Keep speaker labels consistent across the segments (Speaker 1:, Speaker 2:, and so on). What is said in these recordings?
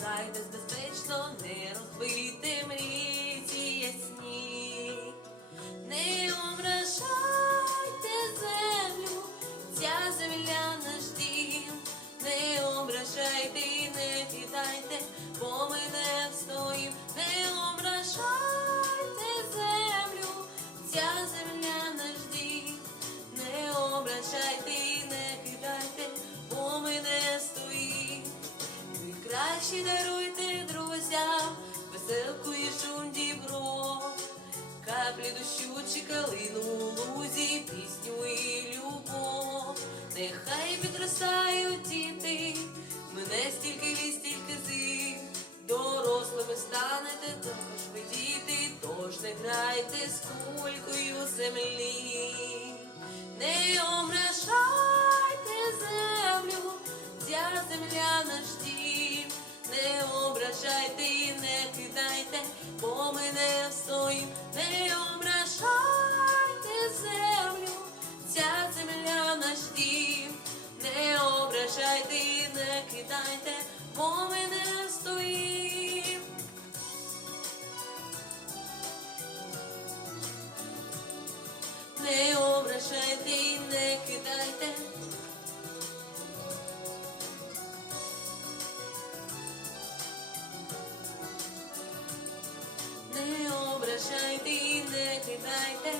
Speaker 1: грайтесь безпечно, не розбити мрій. гроші даруйте друзям, веселку і шум дібро, каплі дощу чи калину, лузі, пісню і любов, нехай підростають діти, мене стільки ліс, стільки зим, дорослими станете також ви діти, тож не грайте з кулькою землі. Ображайте і не кидайте, бо ми не встоїм. Не ображайте і не кидайте. Не ображайте і не кидайте.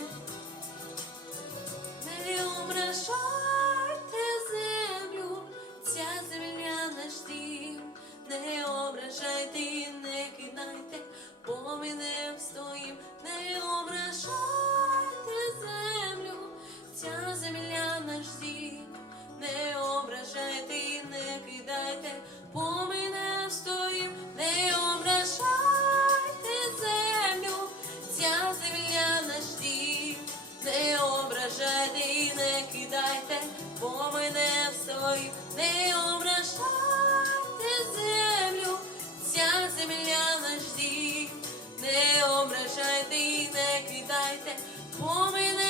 Speaker 1: помине.